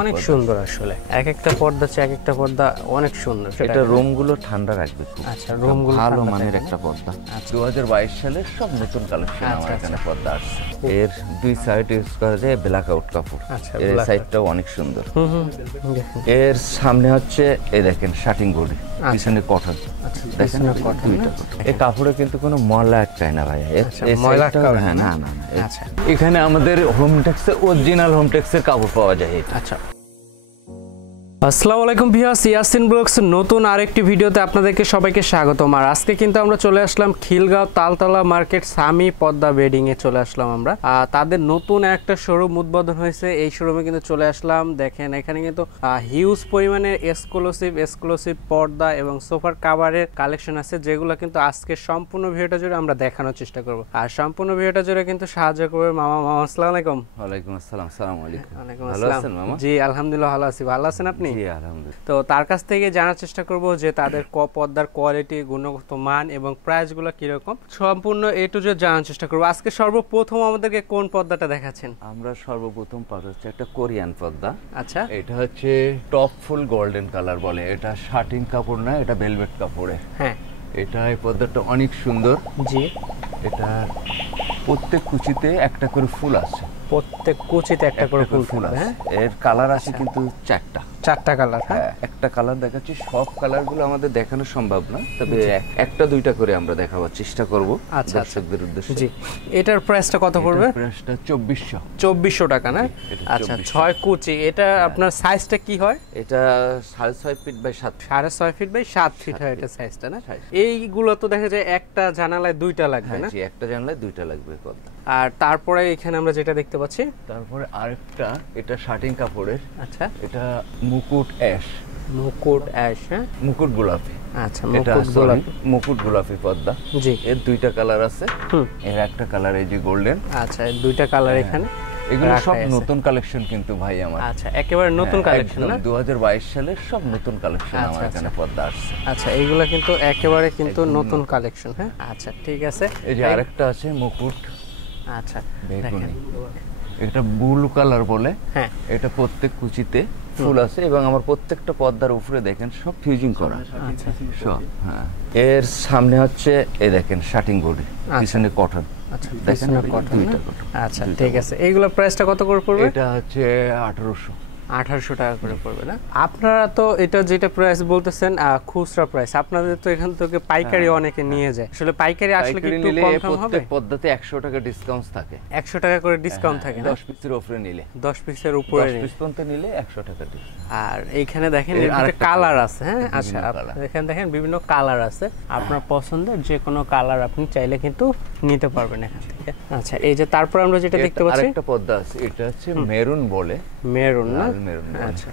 অনেক সুন্দর আসলে এক একটা পর্দা এক একটা পর্দা অনেক সুন্দর। এটা রুমগুলো ঠান্ডা রাখবে। আচ্ছা, রুমগুলো ভালো মানের একটা পর্দা। 2022 সালের সব নতুন কালেকশন আমার এখানে পর্দা আসছে। এর দুই সাইড ইউজ করা যায় ব্ল্যাক আউট কাপড়। এর সাইডটাও অনেক সুন্দর। এর সামনে হচ্ছে এই দেখেন শাটিং বডি, পিছনে কটন। দেখেন এই কাপড়ে কিন্তু কোনো ময়লা আটকায় না ভাই। হ্যাঁ, না না। এখানে আমাদের হোমটেক্সের অরিজিনাল হোমটেক্সের কাপড় পাওয়া যায়। আচ্ছা, আসসালামু আলাইকুম ভিউয়ার্স, ইয়াসিন ব্লগস নতুন আরেকটি ভিডিওতে আপনাদেরকে সবাইকে স্বাগতম। আর আজকে কিন্তু আমরা চলে আসলাম খিলগাঁও তালতলা মার্কেট সামি পদ্মা বেডিং এ চলে আসলাম আমরা। তাদের নতুন একটা শোরুম উদ্বোধন হয়েছে, এই শোরুমে কিন্তু চলে আসলাম। দেখেন এখানে কিন্তু হিউজ পরিমাণের এক্সক্লুসিভ পর্দা এবং সোফার কাভারের কালেকশন আছে, যেগুলো কিন্তু আজকে সম্পূর্ণ ভিডিওটা জুড়ে আমরা দেখানোর চেষ্টা করব। আর সম্পূর্ণ ভিডিওটা জুড়ে কিন্তু সাহায্য করবে মামা। আসসালামু আলাইকুম। ওয়ালাইকুম আসসালাম। আসসালামু আলাইকুম। ভালো আছেন মামা? জি আলহামদুলিল্লাহ ভালো আছি। ভালো আছেন আপনি? তো তার কাছ থেকে জানার চেষ্টা করব যে তাদের পর্দার কোয়ালিটি, গুণগত মান এবং প্রাইস গুলো কিরকম, সম্পূর্ণ এ টু জেড জানার চেষ্টা করব। আজকে সর্বপ্রথম আমাদেরকে কোন পর্দাটা দেখাচ্ছেন? আমরা সর্বপ্রথম পাবো হচ্ছে একটা কোরিয়ান পর্দা। আচ্ছা, এটা হচ্ছে টপ ফুল গোল্ডেন কালার বলে। এটা শাটিং কাপড় না, এটা ভেলভেট কাপড়ে। হ্যাঁ, এটা এই পর্দাটা অনেক সুন্দর। জি, এটা প্রত্যেক কুচিতে একটা করে ফুল আছে। প্রত্যেক কুচিতে একটা করে ফুল আছে। এর কালার আছে কিন্তু চারটা কালার। হ্যাঁ, একটা কালার দেখাচ্ছি। সব কালারগুলো আমাদের দেখানো সম্ভব না, তবে একটা দুইটা করে আমরা দেখাবার চেষ্টা করব দর্শকদের উদ্দেশ্যে। জি, এটার প্রাইসটা কত পড়বে? প্রাইসটা 2400 টাকা না? আচ্ছা, 6 কুচি। এটা আপনার সাইজটা কি হয়? এটা 6.5 feet by 7 6.5 feet by 7 feet হয় এটা সাইজটা না? এইগুলো তো দেখা যায় একটা জানালায় দুইটা লাগবে না? জি, একটা জানালায় দুইটা লাগবে পর্দা। আর তারপরে এখানে আমরা যেটা দেখতে পাচ্ছি, তারপরে আরেকটা, এটা শাটিং কাপড়ের। আচ্ছা, এটা মুকুট অ্যাশ। হ্যাঁ, মুকুট গোলাপি। আচ্ছা, মুকুট গোলাপি পর্দা। জি, এর দুইটা কালার আছে। এর একটা কালার এই যে গোল্ডেন। আচ্ছা, এর দুইটা কালার এখানে। এগুলো সব নতুন কালেকশন কিন্তু ভাই আমার। আচ্ছা, একেবারে নতুন কালেকশন না? 2022 সালের সব নতুন কালেকশন আমার এখানে পর্দা আসছে। আচ্ছা, এইগুলা কিন্তু একেবারে কিন্তু নতুন কালেকশন। হ্যাঁ, আচ্ছা, ঠিক আছে। এই যে আরেকটা আছে মুকুট। আচ্ছা, দেখুন এটা ব্লু কালার বলে। হ্যাঁ, এটা প্রত্যেক কুচিতে ফুল আছে এবং আমার প্রত্যেকটা পর্দার উপরে দেখেন সব ফিউজিং করা। আচ্ছা, সব। হ্যাঁ, এর সামনে হচ্ছে এই দেখেন শাটিং বডি, পিছনে কটন। আচ্ছা, দেখেন কটন। আচ্ছা, ঠিক আছে। এইগুলোর প্রাইসটা কত করে পড়বে? এটা হচ্ছে 1800 টাকা করে পড়বে না? আপনারা তো এটা যেটা প্রাইস বলতেছেন খুচরা প্রাইস, আপনাদের তো এখান থেকে পাইকারি অনেকে নিয়ে যায়। আসলে পাইকারি আসলে কি একটু কম হবে? প্রত্যেক পদ্ধতিতে 100 টাকা ডিসকাউন্ট থাকে। 100 টাকা করে ডিসকাউন্ট থাকে না? 10 পিসের উপরে নিলে, 10 পিসের উপরে 10 পিস পর্যন্ত নিলে 100 টাকা ডিসকাউন্ট। আর এইখানে দেখেন একটা কালার আছে। হ্যাঁ, আচ্ছা, এখানে দেখেন বিভিন্ন কালার আছে। আপনার পছন্দের যে কোনো কালার আপনি চাইলে কিন্তু নিতে পারবেন এখান থেকে। আচ্ছা, এই যে তারপর আমরা যেটা দেখতে পাচ্ছি আরেকটা পর্দা আছে, এটা হচ্ছে মেরুন বলে। মেরুন না? মেরুন। আচ্ছা,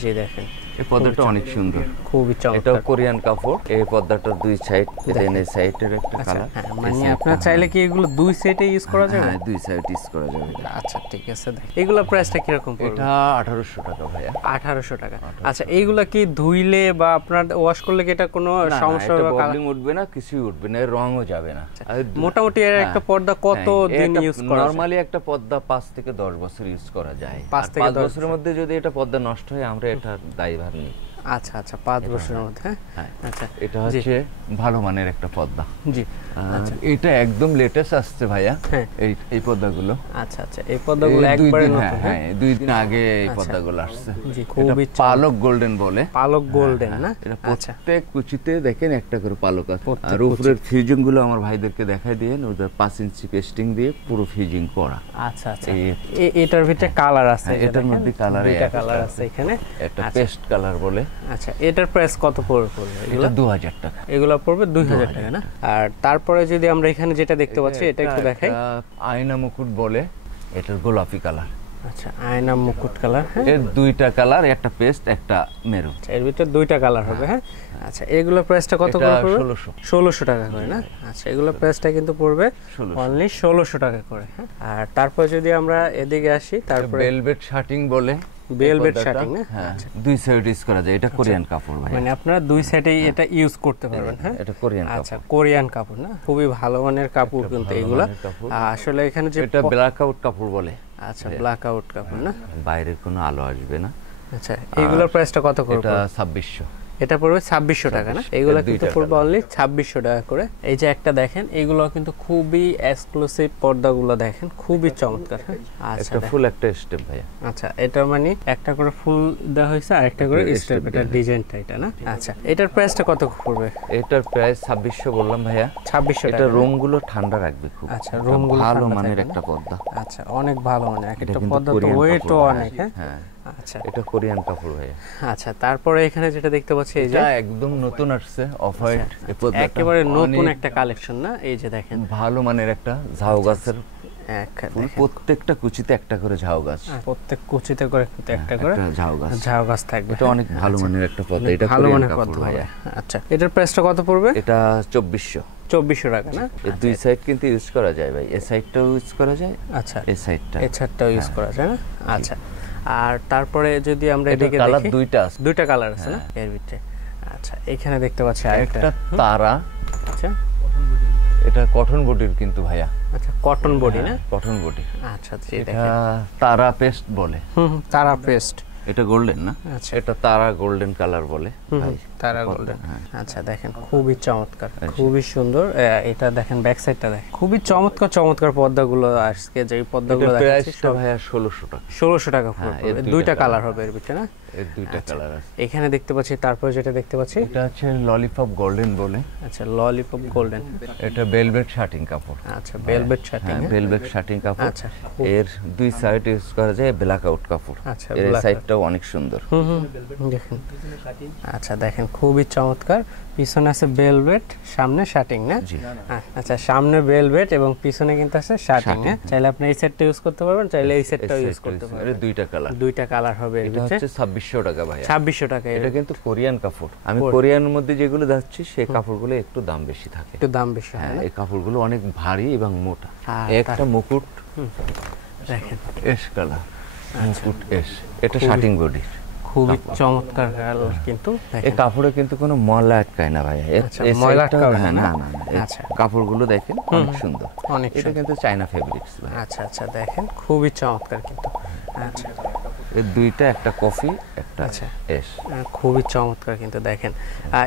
জি, দেখেন এই পর্দাটা অনেক সুন্দর, খুবই চমৎকার। এটা কোরিয়ান কাপড়। এই পর্দাটার দুই সাইড, দেন এই সাইডের একটা কালার। হ্যাঁ, মানে আপনারা চাইলে কি এগুলো দুই সেটে ইউজ করা যাবে? হ্যাঁ, দুই সাইড ইউজ করা যাবে। আচ্ছা, ঠিক আছে। এগুলোর প্রাইসটা কি রকম পড়বে? এটা 1800 টাকা ভাইয়া। 1800 টাকা। আচ্ছা, এইগুলা কি ধুইলে বা আপনার ওয়াশ করলে কি এটা কোনো সমস্যা হবে? প্রবলেম উঠবে না, কিছুই উঠবে না, রংও যাবে না। মোটামুটি এর একটা পর্দা কত দিন ইউজ করা যায়? নরমালি একটা পর্দা 5 থেকে 10 বছর ইউজ করা যায়। 5 থেকে 10 বছরের মধ্যে যদি এটা পর্দা নষ্ট হয়, আমরা এটা দায়ভার নিই। আচ্ছা, আচ্ছা, 5 বছরের মধ্যে। হ্যাঁ, আচ্ছা, এটা হচ্ছে ভালো মানের একটা পর্দা। জি, আচ্ছা, এটা একদম লেটেস্ট আসছে ভাইয়া। এই পর্দাগুলো। আচ্ছা, আচ্ছা, এই পর্দাগুলো একবারে নতুন। হ্যাঁ, 2 দিন আগে এই পর্দাগুলো আসছে। জি, খুবই পালক গোল্ডেন বলে। পালক গোল্ডেন না? এটা প্রত্যেক কুচিতে দেখেন একটা করে পালক আছে। আর উপরের ফিউজিং গুলো আমার ভাইদেরকে দেখাই দিয়েন, ওদের 5 ইঞ্চি পেস্টিং দিয়ে পুরো ফিউজিং করা। আচ্ছা, আচ্ছা, এটার ভিতরে কালার আছে? এটার মধ্যে দুইটা কালার আছে এখানে। একটা পেস্ট কালার বলে। আচ্ছা, এটার প্রাইস কত পড়বে? এগুলো 2000 টাকা। এগুলো পড়বে 2000 টাকা না? আর তারপরে যদি আমরা এখানে যেটা দেখতে পাচ্ছি, এটা একটু দেখাই। আয়না মুকুট বলে, এটার গোলাপি কালার। আচ্ছা, আয়না মুকুট কালার। এর দুইটা কালার, একটা পেস্ট, একটা মেরুন। এর ভিতরে দুইটা কালার হবে। হ্যাঁ, আচ্ছা, এগুলোর প্রাইসটা কত করে পড়বে? 1600 টাকা করে না? আচ্ছা, এগুলোর প্রাইসটা কিন্তু পড়বে অনলি 1600 টাকা করে। হ্যাঁ, আর তারপর যদি আমরা এদিকে আসি, তারপরে ভেলভেট শাটিং বলে। ভেলভেট শাটিং না? হ্যাঁ, দুই সাইড ইউজ করা যায়। এটা কোরিয়ান কাপড় ভাই, মানে আপনারা দুই সাইডেই এটা ইউজ করতে পারবেন। হ্যাঁ, এটা কোরিয়ান কাপড়। আচ্ছা, কোরিয়ান কাপড় না? খুবই ভালো মানের কাপড় কিন্তু এগুলা। আসলে এখানে যে এটা ব্ল্যাক আউট কাপড় বলে। আচ্ছা ব্ল্যাক আউট কাপড় না, বাইরের কোনো আলো আসবে না। আচ্ছা এইগুলোর প্রাইসটা কত করে? এটা 2600। এটা পড়বে 2600 টাকা না, এগুলো কিন্তু পড়বে অনলি 2600 টাকা করে। এই যে একটা দেখেন, এগুলো কিন্তু খুবই এক্সক্লুসিভ পর্দাগুলো দেখেন, খুবই চমৎকার। আচ্ছা একটা ফুল একটা স্টেপ ভাইয়া। আচ্ছা এটা মানে একটা করে ফুল দেওয়া হয়েছে আর একটা করে স্টেপ, এটা ডিজাইনটা এটা না। আচ্ছা এটার প্রাইসটা কত পড়বে? এটার প্রাইস 2600 বললাম ভাইয়া। 2600 টাকা। এটা রুমগুলো ঠান্ডা রাখবে খুব। আচ্ছা রুমগুলো ভালো মানের একটা পর্দা। আচ্ছা অনেক ভালো মানের একটা পর্দা, তো ওয়েটও অনেক। হ্যাঁ আচ্ছা এটা কোরিয়ান কাপড় ভাইয়া। আচ্ছা তারপরে এখানে যেটা দেখতে পাচ্ছি এই যে একদম নতুন আসছে অফ হোয়াইট, একেবারে নতুন একটা কালেকশন না। এই যে দেখেন ভালো মানের একটা ঝাউ গাছের, প্রত্যেকটা কুচিতে একটা করে ঝাউ গাছ, প্রত্যেক কুচিতে করে একটা করে ঝাউ গাছ থাকবে। এটা অনেক ভালো মানের একটা পর্দা, এটা ভালো মানের পর্দা ভাইয়া। আচ্ছা এটার প্রাইসটা কত পড়বে? এটা 2400 টাকা না। এই দুই সাইড কিন্তু ইউজ করা যায় ভাই, এই সাইডটাও ইউজ করা যায়, আচ্ছা এই সাইডটাও ইউজ করা যায় না। আচ্ছা আর তারপরে যদি আমরা এদিকে দেখি, কালার দুইটা কালার আছে না এর ভিতরে। আচ্ছা এখানে দেখতে পাচ্ছি আরেকটা তারা। আচ্ছা এটা কটন বডির কিন্তু ভাইয়া। আচ্ছা কটন বডি না, কটন বডি। আচ্ছা এটা তারা পেস্ট বলে। তারা পেস্ট। এটা গোল্ডেন না? আচ্ছা এটা তারা গোল্ডেন কালার বলে, তারা গোল্ডেন। আচ্ছা দেখেন খুবই চমৎকার, খুবই সুন্দর। এটা দেখেন ব্যাক সাইডটা দেখেন, খুবই চমৎকার পর্দাগুলো আজকে যে পর্দাগুলো দেখাচ্ছি সব ভাইয়া 1600 টাকা পড়বে। দুইটা কালার হবে এর ভিতরে না, এর দুইটা কালার আছে। এখানে দেখতে পাচ্ছি, তারপর যেটা দেখতে পাচ্ছি এটা হচ্ছে ললিপপ গোল্ডেন বলে। আচ্ছা ললিপপ গোল্ডেন, এটা ভেলভেট শার্টিং কাপড়। আচ্ছা ভেলভেট শার্টিং, ভেলভেট শার্টিং কাপড়। আচ্ছা এর দুই সাইড ইউজ করা যায় ব্ল্যাক আউট কাপড়। আচ্ছা এর সাইডটাও অনেক সুন্দর দেখেন। আচ্ছা দেখেন খুবই চমৎকার, পিছনে আছে ভেলভেট, সামনে শার্টিং না। আচ্ছা সামনে ভেলভেট এবং পিছনে কিন্তু আছে শার্টিং। চাইলে আপনি এই সেটটা ইউজ করতে পারবেন, চাইলে এই সেটটাও ইউজ করতে পারবেন। এর দুইটা কালার হবে। এটা হচ্ছে 2600 টাকা ভাই। 2600 টাকা। এটা কিন্তু কোরিয়ান কাপড়। আমি কোরিয়ানের মধ্যে যেগুলো যাচ্ছি সেই কাপড়গুলো একটু দাম বেশি থাকে, একটু দাম বেশি হয়। এই কাপড়গুলো অনেক ভারী এবং মোটা। একটা মুকুট দেখেন এশ কালার, মুকুট এশ, এটা শার্টিং বডি, খুবই চমৎকার কিন্তু এই কাপড়ে কিন্তু কোনো ময়লা আটকায় না ভাই। ময়লা আটকাবে না, না না। আচ্ছা কাপড়গুলো দেখেন অনেক সুন্দর, অনেক। এটা কিন্তু চায়না ফেব্রিক্স ভাই। আচ্ছা আচ্ছা দেখেন খুবই চমৎকার কিন্তু। আচ্ছা এর দুইটা, একটা কফি একটা এস, খুবই চমৎকার কিন্তু দেখেন।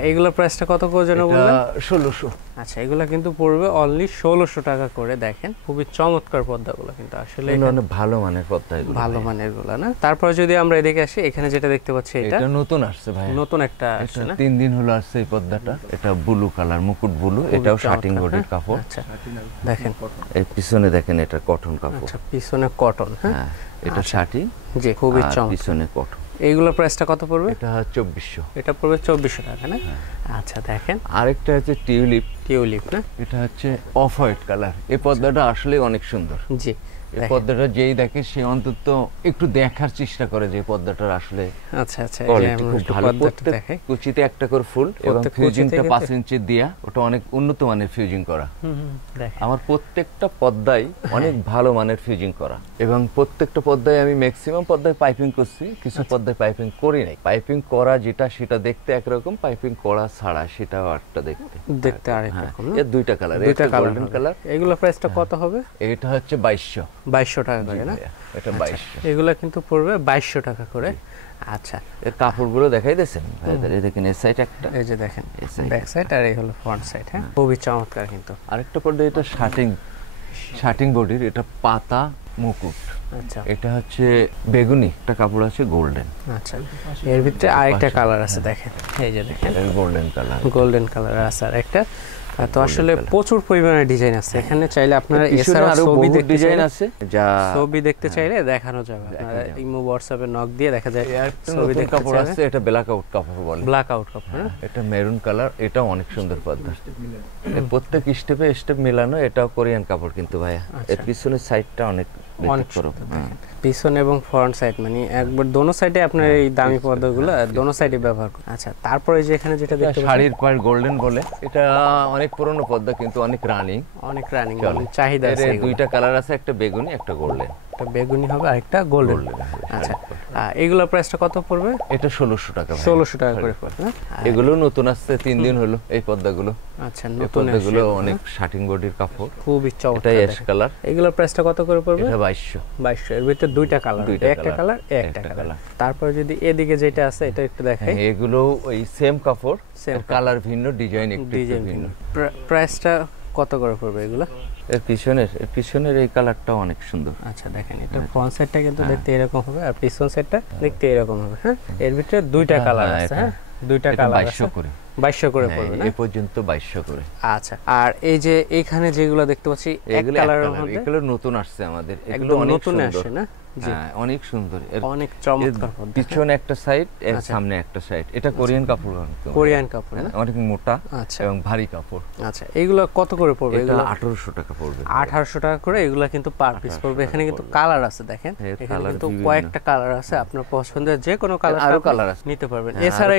এগুলোর প্রাইসটা কত করে যেন বললেন? 1600। আচ্ছা এগুলো কিন্তু পড়বে অনলি 1600 টাকা করে। দেখেন খুবই চমৎকার পর্দাগুলো কিন্তু, আসলে অনেক ভালো মানের পর্দা, এগুলো ভালো মানের গুলো না। তারপরে যদি আমরা এদিকে আসি, এখানে যেটা দেখতে পাচ্ছি এটা নতুন আসছে ভাই, নতুন একটা আসছে না, 3 দিন হলো আসছে এই পর্দাটা। এটা ব্লু কালার, মুকুট ব্লু, এটাও শার্টিং বডির কাপড়। আচ্ছা দেখেন এই পিছনে দেখেন, এটা কটন কাপড়। আচ্ছা পিছনে কটন, হ্যাঁ এটা শার্টিং, জি খুবই চমৎকার। পিছনে কটন। এইগুলোর প্রাইসটা কত পড়বে? এটা 2400। এটা পড়বে 2400 টাকা না। আচ্ছা দেখেন আরেকটা হচ্ছে টিউলিপ না, এটা হচ্ছে অফ হোয়াইট কালার। এই পর্দাটা আসলে অনেক সুন্দর। জি এই পর্দাটা যেই দেখে সে অন্তত একটু দেখার চেষ্টা করে যে পর্দাটা আসলে আচ্ছা আচ্ছা খুব ভালো। কুচিতে একটা করে ফুল এবং ফিউজিংটা 5 ইঞ্চি দিয়া, ওটা অনেক উন্নত মানের ফিউজিং করা। আমার প্রত্যেকটা পর্দায় অনেক ভালো মানের ফিউজিং করা, এবং প্রত্যেকটা পর্দায় আমি ম্যাক্সিমাম পর্দায় পাইপিং করছি, কিছু পর্দায় পাইপিং করি নাই। পাইপিং করা যেটা সেটা দেখতে একরকম, পাইপিং করা ছাড়া সেটাও একটা দেখতে আরেক রকম। এর দুইটা কালার, এটা গোল্ডেন কালার। এগুলো প্রাইসটা কত হবে? এটা হচ্ছে 2200 টাকা করে না, এটা 2200। এগুলো কিন্তু পড়বে 2200 টাকা করে। আচ্ছা এর কাপড়গুলো দেখাই দিয়েছেন এই দেখেন, এই সাইড একটা, এই যে দেখেন ব্যাক সাইড, আর এই হলো ফ্রন্ট সাইড। হ্যাঁ খুবই চমৎকার কিন্তু। আরেকটা পর্দা, এটা শার্টিং বডির, এটা পাতা মুকুট। আচ্ছা এটা হচ্ছে বেগুনি, একটা কাপড় আছে গোল্ডেন। আচ্ছা এর ভিতরে আরেকটা কালার আছে দেখেন, এই যে দেখেন গোল্ডেন কালার আছে আর একটা। তো আসলে প্রচুর পরিমাণে ডিজাইন আছে এখানে, চাইলে আপনারা এছাড়া ছবি দেখতে ডিজাইন আছে, যা ছবি দেখতে চাইলে দেখানো যাবে। আপনারা ইমো হোয়াটসঅ্যাপে নক দিয়ে দেখা যায় ছবি দেখতে কাপড় আছে। এটা ব্ল্যাক আউট কাপড় বলে, ব্ল্যাক আউট কাপড় না, এটা মেরুন কালার। এটাও অনেক সুন্দর পর্দা, প্রত্যেক স্টেপ মিলানো। এটাও কোরিয়ান কাপড় কিন্তু ভাইয়া। এর পিছনের সাইডটা অনেক পিছন এবং ফ্রন্ট সাইড, মানে একবার দোনো সাইডে আপনার এই দামি পর্দাগুলো দোনো সাইডে ব্যবহার করেন। আচ্ছা তারপরে যে এখানে যেটা দেখতে পাচ্ছেন, শাড়ির কয়েল গোল্ডেন বলে, এটা অনেক পুরনো পর্দা কিন্তু অনেক রানিং, চাহিদা আছে। দুইটা কালার আছে, একটা বেগুনি একটা গোল্ডেন। একটা বেগুনি হবে আর একটা গোল্ডেন। আচ্ছা এগুলোর প্রাইসটা কত পড়বে? এটা 1600 টাকা ভাই। 1600 টাকা করে পড়বে না? এগুলো নতুন আসছে 3 দিন হলো এই পর্দাগুলো। আচ্ছা, এই নতুন পর্দাগুলো অনেক শাটিং বডির কাপড়, খুবই চমৎকার। এটা অ্যাশ কালার। এগুলোর প্রাইসটা কত করে পড়বে? এটা 2200। 2200 এর ভিতরে দুইটা কালার, একটা কালার একটা কালার। তারপর যদি এদিকে যেটা আছে এটা একটু দেখাই। এগুলো ওই সেম কাপড়, কালার ভিন্ন, ডিজাইন একটু ভিন্ন। প্রাইসটা কত করে পড়বে এগুলো? এর পিছনের এই কালারটা অনেক সুন্দর। আচ্ছা, দেখেন এটা ফ্রন্ট সাইডটা কিন্তু দেখতে এরকম হবে আর পিছন সাইডটা দেখতে এরকম হবে। হ্যাঁ, এর ভিতরে দুইটা কালার আছে। হ্যাঁ, দুইটা কালার আছে। 2200 করে পড়বে না? এই পর্যন্ত 2200 করে। আচ্ছা, আর এই যে এইখানে যেগুলো দেখতে পাচ্ছি এক কালারের মধ্যে, এগুলো নতুন আসছে আমাদের, এগুলো একদম অনেক নতুন সুন্দর। আসে না? জি, অনেক সুন্দর, অনেক চমৎকার পর্দা। পিছনে একটা সাইড, এর সামনে একটা সাইড। এটা কোরিয়ান কাপড়, কোরিয়ান কাপড় না? অনেক মোটা আচ্ছা, এবং ভারী কাপড়। আচ্ছা, এগুলো কত করে পড়বে? এগুলো 1800 টাকা পড়বে। 1800 টাকা করে এগুলো কিন্তু পার পিস পড়বে। এখানে কিন্তু কালার আছে, দেখেন এখানে কিন্তু কয়েকটা কালার আছে। আপনার পছন্দের যে কোনো কালার, আরো কালার আছে, নিতে পারবেন। এছাড়া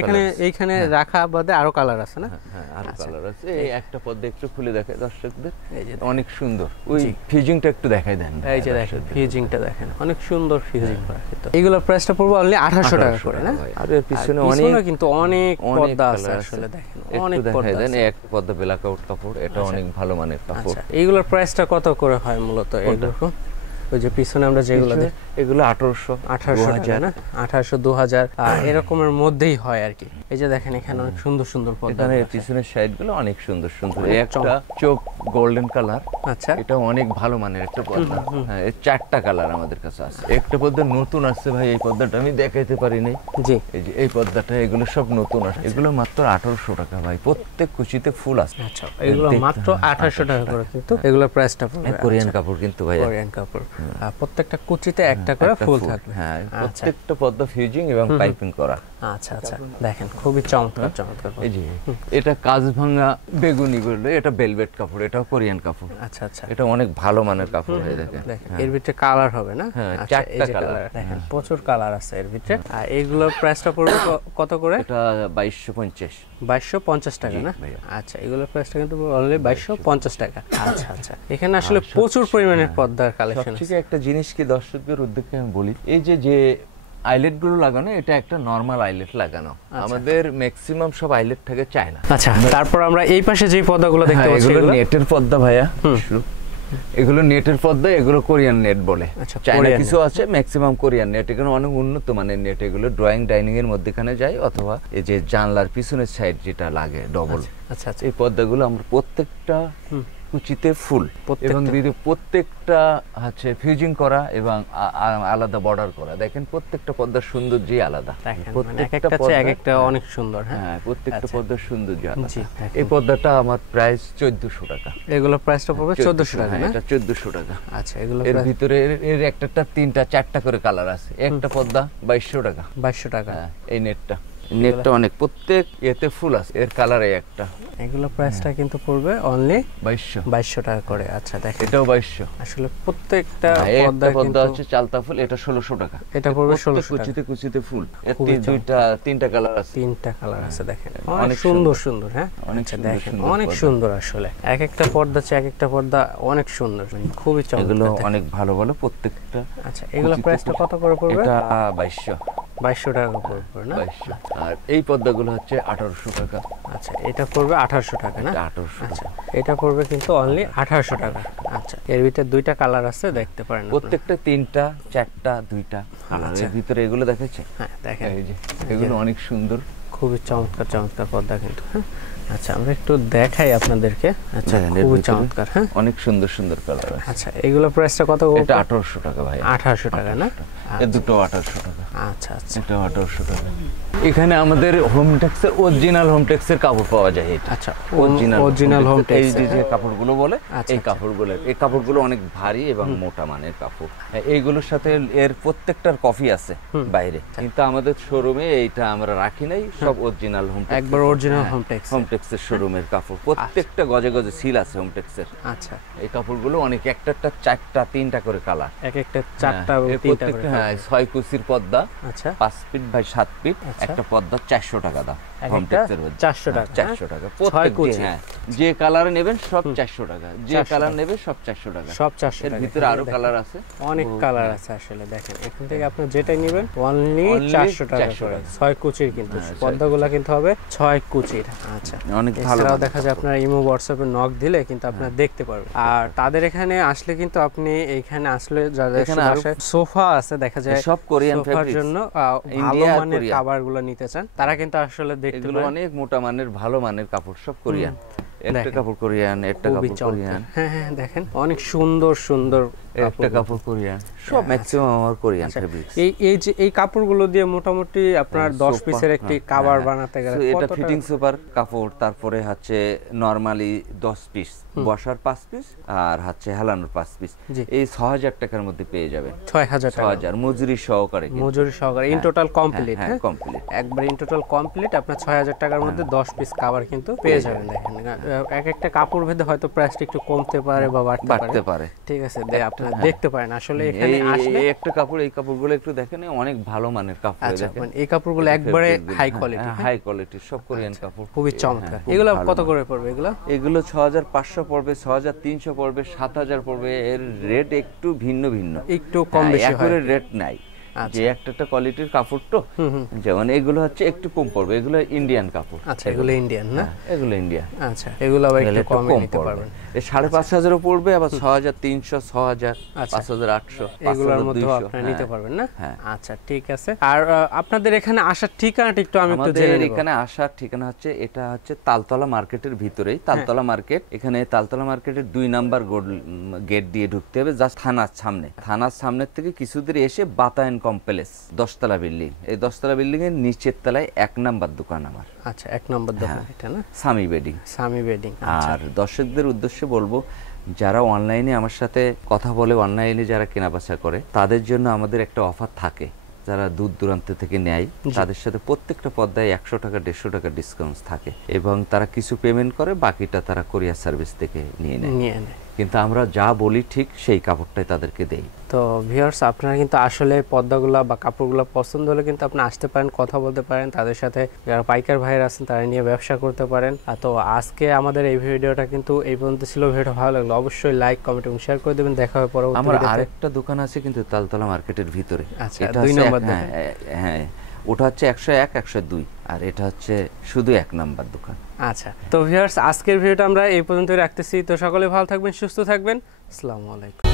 এইখানে রাখা বাদে আরো কালার আছে না? হ্যাঁ, আরো কালার আছে। এই একটা পর্দা একটু খুলে দেখাই দর্শকদের, এই যে অনেক সুন্দর। ওই ফিজিংটা একটু দেখাই দেন। এই যে দেখেন ফিজিংটা, দেখেন অনেক সুন্দর ফিজিং করা। কিন্তু এগুলোর প্রাইসটা পড়বে অনলি 1800 টাকা করে না? আর এর পিছনে কিন্তু অনেক পর্দা আছে আসলে, দেখেন অনেক পর্দা আছে। এক পর্দা ব্ল্যাক আউট কাপড়, এটা অনেক ভালো মানের কাপড়। আচ্ছা, এইগুলোর প্রাইসটা কত করে হয় মূলত? এগুলো ওই যে পিছনে আমরা যেগুলো দেখি, এগুলো 1800 টাকা না? 1800 2000 এরকমের মধ্যেই হয় আর কি। এই যে দেখেন এখানে অনেক সুন্দর সুন্দর পর্দা। এখানে পিছনের সাইডগুলো অনেক সুন্দর সুন্দর। একটা চোখ গোল্ডেন কালার। আচ্ছা, এটা অনেক ভালো মানের একটা পর্দা। হ্যাঁ, এর 4টা কালার আমাদের কাছে আছে। একটা পর্দা নতুন আসছে ভাই, এই পর্দাটা আমি দেখাইতে পারি নাই। জি, এই যে এই পর্দাটা, এগুলো সব নতুন আসছে। এগুলো মাত্র 1800 টাকা ভাই, প্রত্যেক কুচিতে ফুল আছে। আচ্ছা, এগুলো মাত্র 1800 টাকা করে কিন্তু এগুলোর প্রাইসটা পড়বে। কোরিয়ান কাপড় কিন্তু ভাই, কোরিয়ান কাপড়। প্রত্যেকটা কুচিতে একটা করে ফুল থাকবে। হ্যাঁ, প্রত্যেকটা পর্দা ফিউজিং এবং পাইপিং করা। আচ্ছা আচ্ছা, দেখেন খুবই চমৎকার চমৎকার। এই যে এটা কাজ ভাঙা বেগুনি গুলো, এটা ভেলভেট কাপড়, এটাও কোরিয়ান কাপড়। আচ্ছা আচ্ছা, এটা অনেক ভালো মানের কাপড়। এই দেখেন এর ভিতরে কালার হবে না? হ্যাঁ, 4টা কালার। দেখেন প্রচুর কালার আছে এর ভিতরে। আর এইগুলোর প্রাইসটা পড়বে কত করে? এটা 2250। 2250 টাকা না? আচ্ছা, এগুলোর প্রাইসটা কিন্তু অনলি 2250 টাকা। আচ্ছা আচ্ছা, এখানে আসলে প্রচুর পরিমাণের পর্দার কালেকশন আছে। একটা জিনিস কি দর্শকদের উদ্দেশ্যে আমি বলি, এই যে আইলেট গুলো লাগানো, এটা একটা নরমাল আইলেট লাগানো। আমাদের ম্যাক্সিমাম সব আইলেট থাকে চায়না। আচ্ছা, তারপর আমরা এই পাশে যে পর্দাগুলো দেখতে পাচ্ছি, এগুলো নেটের পর্দা ভাইয়া। এগুলো নেটের পর্দা, এগুলো কোরিয়ান নেট বলে। চায়না কিছু আছে, ম্যাক্সিমাম কোরিয়ান নেট। এখানে অনেক উন্নত মানের নেট। এগুলো ড্রয়িং ডাইনিং এর মধ্যেখানে যায়, অথবা এই যে জানলার পিছনের সাইড যেটা লাগে ডবল। আচ্ছা আচ্ছা, এই পর্দাগুলো আমরা প্রত্যেকটা কুচিতে ফুল এবং প্রত্যেকটা হচ্ছে ফিউজিং করা এবং আলাদা বর্ডার করা। দেখেন প্রত্যেকটা পর্দার সৌন্দর্যই আলাদা। প্রত্যেকটা পর্দা এক অনেক সুন্দর। হ্যাঁ, প্রত্যেকটা পর্দার সৌন্দর্য আলাদা। এই পর্দাটা আমার প্রাইস 1400 টাকা। এগুলো প্রাইসটা পড়বে 1400 টাকা না? এটা 1400 টাকা। আচ্ছা, এগুলো এর ভিতরে এর একটা 3টা 4টা করে কালার আছে। একটা পর্দা 2200 টাকা। 2200 টাকা। এই নেটটা অনেক, প্রত্যেক এতে ফুল আছে। এর কালারে একটা। এগুলো প্রাইসটা কিন্তু পড়বে অনলি 2200 টাকা করে। আচ্ছা, দেখেন এটাও 2200। আসলে প্রত্যেকটা পর্দা আছে চালতা ফুল, এটা 1600 টাকা। এটা পড়বে 1600 টাকা। কুচিতে ফুল। এর 3টা কালার আছে। 3টা কালার আছে, দেখেন অনেক সুন্দর সুন্দর। হ্যাঁ, আচ্ছা দেখেন অনেক সুন্দর আসলে। একটা পর্দা আছে, একটা পর্দা অনেক সুন্দর, খুবই চমৎকার। এগুলো অনেক ভালো ভালো প্রত্যেকটা। আচ্ছা, এগুলো প্রাইসটা কত করে পড়বে? এটা 2200 টাকা পড়বে না? 2200। আর এই পর্দাগুলো হচ্ছে 1800 টাকা। আচ্ছা, এটা পড়বে 1800 টাকা না? 1800। আচ্ছা, এটা পড়বে কিন্তু অনলি 1800 টাকা। আচ্ছা, এর ভিতরে দুইটা কালার আছে, দেখতে পারেন প্রত্যেকটা 3টা 4টা 2টা কালার। এর ভিতরে এগুলো দেখাচ্ছে। হ্যাঁ, দেখেন এই যে এগুলো অনেক সুন্দর, খুবই চমৎকার চমৎকার পর্দা কিন্তু। হ্যাঁ, আচ্ছা আমরা একটু দেখাই আপনাদেরকে। আচ্ছা, খুবই চমৎকার। হ্যাঁ, অনেক সুন্দর সুন্দর কালার আছে। আচ্ছা, এগুলো প্রাইসটা কত? এটা 1800 টাকা ভাই। 1800 টাকা না? এই দুটো 1800 টাকা। আচ্ছা আচ্ছা, এটা 1800 টাকা। এখানে আমাদের হোম টেক্সের অরিজিনাল হোম টেক্সের কাপড় পাওয়া যায়। এটা আচ্ছা, অরিজিনাল হোম টেক্স। এই যে কাপড়গুলো বলে, এই কাপড়গুলো অনেক ভারী এবং মোটা মানের কাপড়। এইগুলোর সাথে এর প্রত্যেকটার কপি আছে বাইরে, কিন্তু আমাদের শোরুমে এইটা আমরা রাখি নাই। সব অরিজিনাল হোম টেক্স, একবার অরিজিনাল হোম টেক্স। হোম টেক্সের শোরুমের কাপড়, প্রত্যেকটা গজে গজে সিল আছে হোম টেক্সের। আচ্ছা, এই কাপড়গুলো অনেক, একটা 4টা 3টা করে কালার, একটা 4টা 3টা করে। হ্যাঁ, 6 কুচির পর্দা আচ্ছা 5 ফিট বাই 7 ফিট একটা পর্দা 400 টাকা দাম। হোম টেক্সের 400 টাকা 400 টাকা প্রত্যেক কুচি। হ্যাঁ যে কালারে নেবেন সব 400 টাকা, যে কালার নেবে সব 400 টাকা, সব 400 এর টাকা। ভিতরে আরো কালার আছে, অনেক কালার আছে আসলে। দেখেন এখান থেকে আপনি যেটাই নেবেন অনলি 400 টাকা করে। 6 কুচির কিন্তু পর্দাগুলো কিন্তু হবে 6 কুচির। আচ্ছা অনেক ভালো। এছাড়াও দেখা যায় আপনারা ইমো হোয়াটসঅ্যাপে নক দিলে কিন্তু আপনারা দেখতে পারবেন। আর তাদের এখানে আসলে কিন্তু আপনি এইখানে আসলে যাদের বাসায় সোফা আছে দেখা যায় সব কোরিয়ান সোফার জন্য ভালো মানের কাভারগুলো নিতে চান, তারা কিন্তু আসলে দেখতে পারেন। অনেক মোটা মানের ভালো মানের কাপড়, সব কোরিয়ান। একটা কাপড় কোরিয়ান, একটা কাপড় কোরিয়ান। হ্যাঁ হ্যাঁ দেখেন অনেক সুন্দর সুন্দর একটা কাপড় কোরিয়ান, সব ম্যাক্সিমাম আমার কোরিয়ান ফেব্রিক্স। এই যে এই কাপড়গুলো দিয়ে মোটামুটি আপনার 10 পিসের একটি কভার বানাতে গেলে এটা ফিটিং সুপার কাপড়, তারপরে হচ্ছে নরমালি 10 পিস, বসার 5 পিস আর হচ্ছে হেলানোর 5 পিস, এই 6000 টাকার মধ্যে পেয়ে যাবেন। 6000 মজুরি সহকারে, মজুরি সহকারে ইন টোটাল কমপ্লিট। হ্যাঁ কমপ্লিট, একবার ইন টোটাল কমপ্লিট আপনার 6000 টাকার মধ্যে 10 পিস কভার কিন্তু পেয়ে যাবেন। দেখেন এক একটা কাপড় ভেদে হয়তো প্রাইসটা একটু কমতে পারে বা বাড়তে পারে, ঠিক আছে। আপনারা দেখতে পারেন আসলে এখানে আসলে একটা কাপড়, এই কাপড়গুলো একটু দেখেন অনেক ভালো মানের কাপড়। দেখেন এই কাপড়গুলো একবারে হাই কোয়ালিটি, হাই কোয়ালিটি সব কোরিয়ান কাপড়, খুবই চমৎকার। এগুলো কত করে পড়বে? এগুলো 6500 পড়বে, 6300 পড়বে, 7000 পড়বে। এর রেট একটু ভিন্ন ভিন্ন, একটু কম বেশি হয়, রেট নাই। যে একটা কোয়ালিটির কাপড় তো, যেমন এগুলো হচ্ছে একটু কম পড়বে, এগুলো ইন্ডিয়ান কাপড়। আচ্ছা এগুলো ইন্ডিয়ান না? এগুলো ইন্ডিয়ান। আচ্ছা এগুলো আবার একটু কম নিতে পারবেন। এই 5500 পড়বে, আবার 6300, 6000, 5800, এগুলোর মধ্যে আপনারা নিতে পারবেন না? আচ্ছা ঠিক আছে। আর আপনাদের এখানে আসার ঠিকানাটা একটু আমি একটু জেনে নেব। এখানে আসার ঠিকানা হচ্ছে, এটা হচ্ছে তালতলা মার্কেটের ভিতরেই, তালতলা মার্কেট। এখানে তালতলা মার্কেটের 2 নাম্বার গেট দিয়ে ঢুকতে হবে, জাস্ট থানার সামনে। থানার সামনের থেকে কিছু দূর এসে বাতায়ন কমপ্লেক্স 10 তলা বিল্ডিং, এই 10 তলা বিল্ডিং এর নিচের তলায় 1 নাম্বার দোকান আমার। আচ্ছা 1 নাম্বার দোকান এটা না? সামি বেডিং। সামি বেডিং। আর দর্শকদের উদ্দেশ্যে বলবো, যারা অনলাইনে আমার সাথে কথা বলে, অনলাইনে যারা কেনাবেচা করে, তাদের জন্য আমাদের একটা অফার থাকে। যারা দূর দূরান্ত থেকে নেয় তাদের সাথে প্রত্যেকটা পর্দায় 100 টাকা 150 টাকা ডিসকাউন্ট থাকে, এবং তারা কিছু পেমেন্ট করে, বাকিটা তারা কুরিয়ার সার্ভিস থেকে নিয়ে নেয়। কিন্তু আমরা যা বলি ঠিক সেই কাপড়টাই তাদেরকে দেই। তো ভিউয়ার্স আপনারা কিন্তু আসলে পর্দাগুলো বা কাপড়গুলো পছন্দ হলে কিন্তু আপনি আসতে পারেন, কথা বলতে পারেন তাদের সাথে। যারা পাইকার ভাইয়ের আছেন তারা নিয়ে ব্যবসা করতে পারেন। তো আজকে আমাদের এই ভিডিওটা কিন্তু এই পর্যন্ত ছিল। ভিডিওটা ভালো লাগলো অবশ্যই লাইক, কমেন্ট এবং শেয়ার করে দেবেন। দেখা হবে পরবর্তী ভিডিওতে। আমার আরেকটা দোকান আছে কিন্তু তালতলা মার্কেটের ভিতরে। আচ্ছা 2 নম্বর দোকান। হ্যাঁ ওটা হচ্ছে 101, 102, আর এটা হচ্ছে শুধু 1 নাম্বার দোকান। আচ্ছা তো ভিউয়ার্স আজকের ভিডিওটা আমরা এই পর্যন্তই রাখতেছি। তো সকলে ভালো থাকবেন, সুস্থ থাকবেন। আসসালামু আলাইকুম।